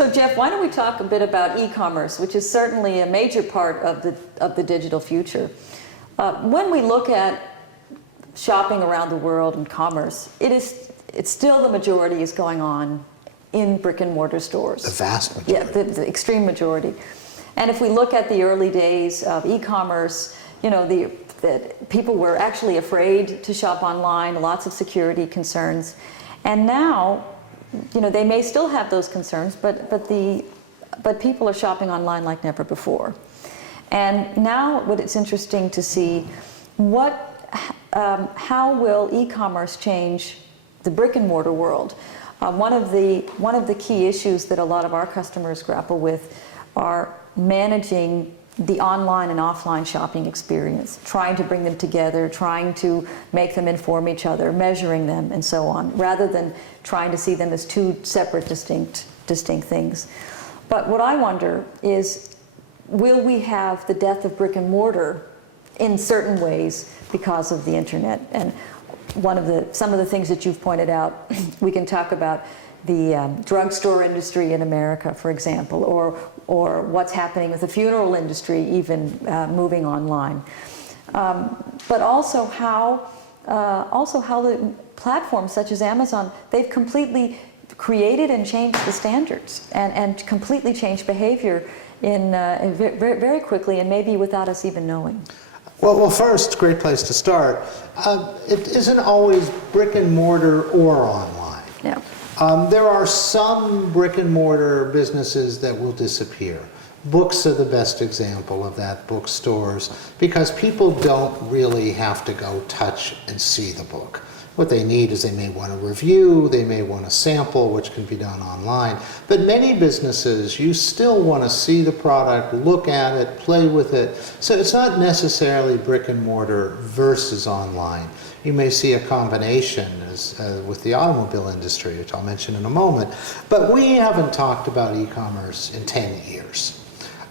So Jeff, why don't we talk a bit about e-commerce, which is certainly a major part of the digital future. When we look at shopping around the world and commerce, it's still the majority is going on in brick and mortar stores. The vast majority. Yeah, the extreme majority. And if we look at the early days of e-commerce, you know, that people were actually afraid to shop online, lots of security concerns. And now, you know, they may still have those concerns, but people are shopping online like never before. And now what it's interesting to see, how will e-commerce change the brick and mortar world? One of the key issues that a lot of our customers grapple with are managing the online and offline shopping experience, trying to bring them together, trying to make them inform each other, measuring them, and so on, rather than trying to see them as two separate, distinct things. But what I wonder is, will we have the death of brick and mortar in certain ways because of the internet? And some of the things that you've pointed out, we can talk about the drugstore industry in America, for example, or what's happening with the funeral industry, even moving online. But also how the platforms such as Amazon, they've completely created and changed the standards and completely changed behavior in very quickly, and maybe without us even knowing. Well, first, great place to start. It isn't always brick and mortar or online. Yeah. There are some brick and mortar businesses that will disappear. Books are the best example of that, bookstores, because people don't really have to go touch and see the book. What they need is they may want a review, they may want a sample, which can be done online. But many businesses, you still want to see the product, look at it, play with it. So it's not necessarily brick and mortar versus online. You may see a combination with the automobile industry, which I'll mention in a moment. But we haven't talked about e-commerce in 10 years.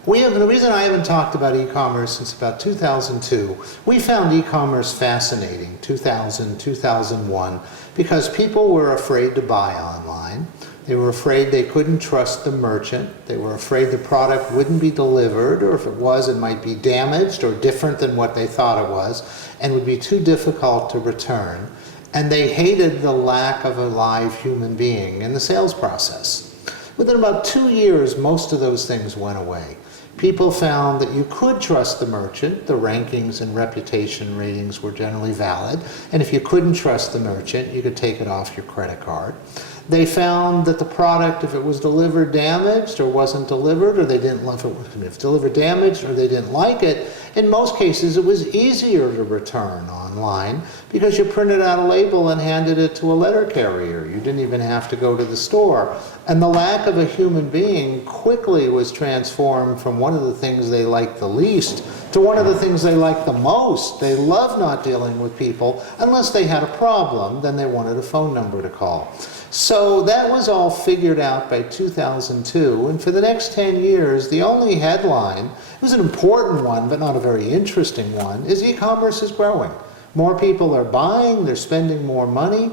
The reason I haven't talked about e-commerce since about 2002, we found e-commerce fascinating, 2000, 2001, because people were afraid to buy online. They were afraid they couldn't trust the merchant. They were afraid the product wouldn't be delivered, or if it was, it might be damaged or different than what they thought it was, and would be too difficult to return. And they hated the lack of a live human being in the sales process. Within about 2 years, most of those things went away. People found that you could trust the merchant. The rankings and reputation ratings were generally valid. And if you couldn't trust the merchant, you could take it off your credit card. They found that the product, if it was delivered damaged or wasn't delivered, or they didn't if it was delivered damaged or they didn't like it, in most cases it was easier to return online because you printed out a label and handed it to a letter carrier. You didn't even have to go to the store. And the lack of a human being quickly was transformed from one of the things they liked the least to one of the things they liked the most. They loved not dealing with people unless they had a problem, then they wanted a phone number to call. So that was all figured out by 2002, and for the next 10 years, the only headline, it was an important one, but not a very interesting one, is e-commerce is growing. More people are buying, they're spending more money.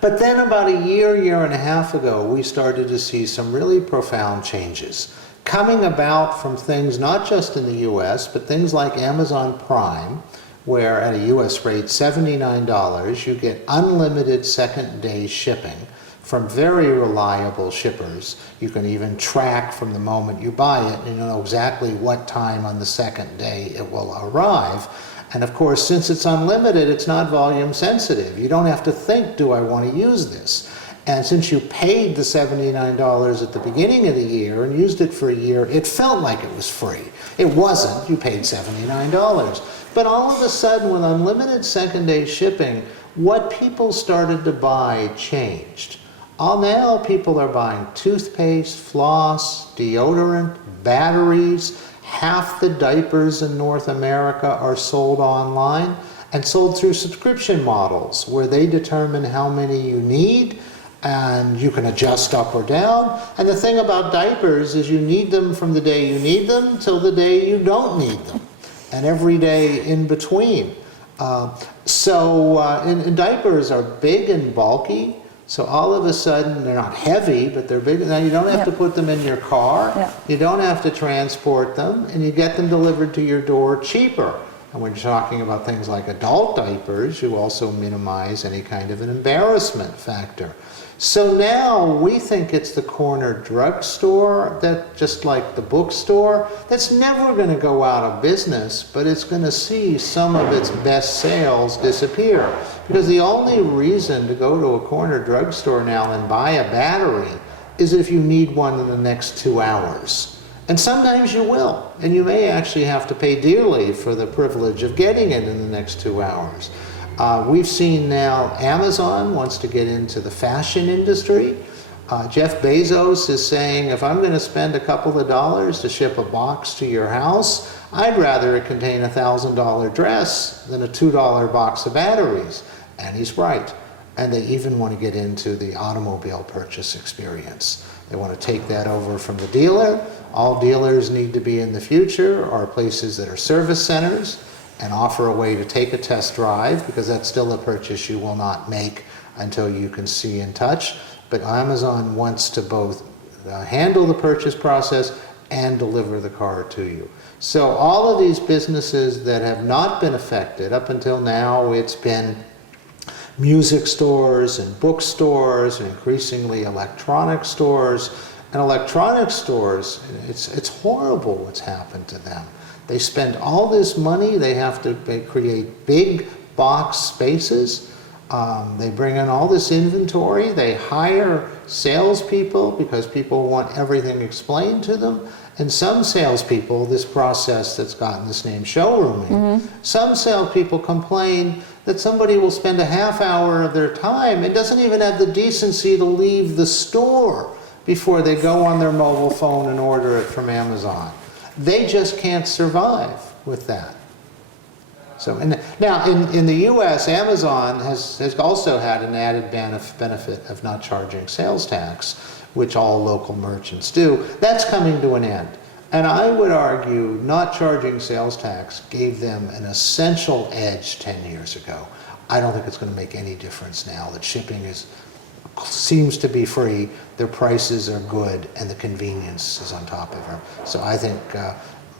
But then about a year and a half ago, we started to see some really profound changes coming about from things not just in the US, but things like Amazon Prime, where at a US rate, $79, you get unlimited second-day shipping from very reliable shippers. You can even track from the moment you buy it, and you know exactly what time on the second day it will arrive. And of course, since it's unlimited, it's not volume sensitive. You don't have to think, do I want to use this? And since you paid the $79 at the beginning of the year and used it for a year, it felt like it was free. It wasn't. You paid $79. But all of a sudden, with unlimited second-day shipping, what people started to buy changed. Now people are buying toothpaste, floss, deodorant, batteries. Half the diapers in North America are sold online and sold through subscription models where they determine how many you need and you can adjust up or down. And the thing about diapers is you need them from the day you need them till the day you don't need them, and every day in between. And diapers are big and bulky, So all of a sudden, they're not heavy, but they're big. Now you don't have to put them in your car. Yeah. You don't have to transport them, and you get them delivered to your door cheaper. And when you're talking about things like adult diapers, you also minimize any kind of an embarrassment factor. So now we think it's the corner drugstore that, just like the bookstore, that's never going to go out of business, but it's going to see some of its best sales disappear. Because the only reason to go to a corner drugstore now and buy a battery is if you need one in the next 2 hours. And sometimes you will, and you may actually have to pay dearly for the privilege of getting it in the next 2 hours. We've seen now Amazon wants to get into the fashion industry. Jeff Bezos is saying, if I'm going to spend a couple of dollars to ship a box to your house, I'd rather it contain a $1,000 dress than a $2 box of batteries. And he's right. And they even want to get into the automobile purchase experience. They want to take that over from the dealer. All dealers need to be in the future are places that are service centers and offer a way to take a test drive, because that's still a purchase you will not make until you can see and touch. But Amazon wants to both handle the purchase process and deliver the car to you. So all of these businesses that have not been affected, up until now it's been music stores and bookstores and increasingly electronic stores. And electronic stores, it's horrible what's happened to them. They spend all this money, they have to create big box spaces, they bring in all this inventory, they hire salespeople because people want everything explained to them. And some salespeople, this process that's gotten this name showrooming, some salespeople complain that somebody will spend a half hour of their time and doesn't even have the decency to leave the store before they go on their mobile phone and order it from Amazon. They just can't survive with that. So, now in the US, Amazon has also had an added benefit of not charging sales tax, which all local merchants do. That's coming to an end. And I would argue not charging sales tax gave them an essential edge 10 years ago. I don't think it's going to make any difference now that shipping seems to be free, their prices are good, and the convenience is on top of it. So I think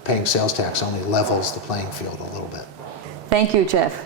paying sales tax only levels the playing field a little bit. Thank you, Jeff.